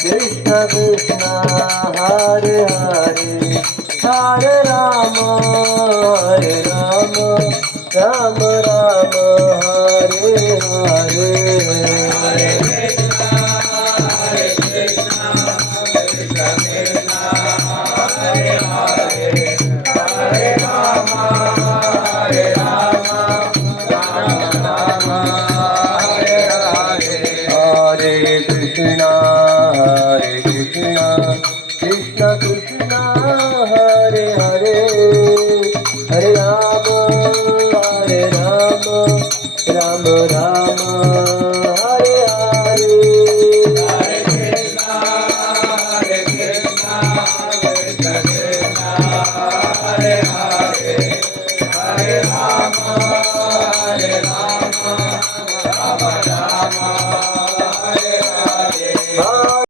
Krishna Krishna Hare Hare Hare Rama Hare Rama Rama Rama Hare Hare Hare Krishna Krishna Krishna Hare Hare Hare Rama Hare Rama Rama Rama Hare Hare Hare Krishna Krishna Krishna Hare Hare Hare Rama Hare Rama Rama Rama Hare Hare Hare Krishna Krishna Krishna Hare Hare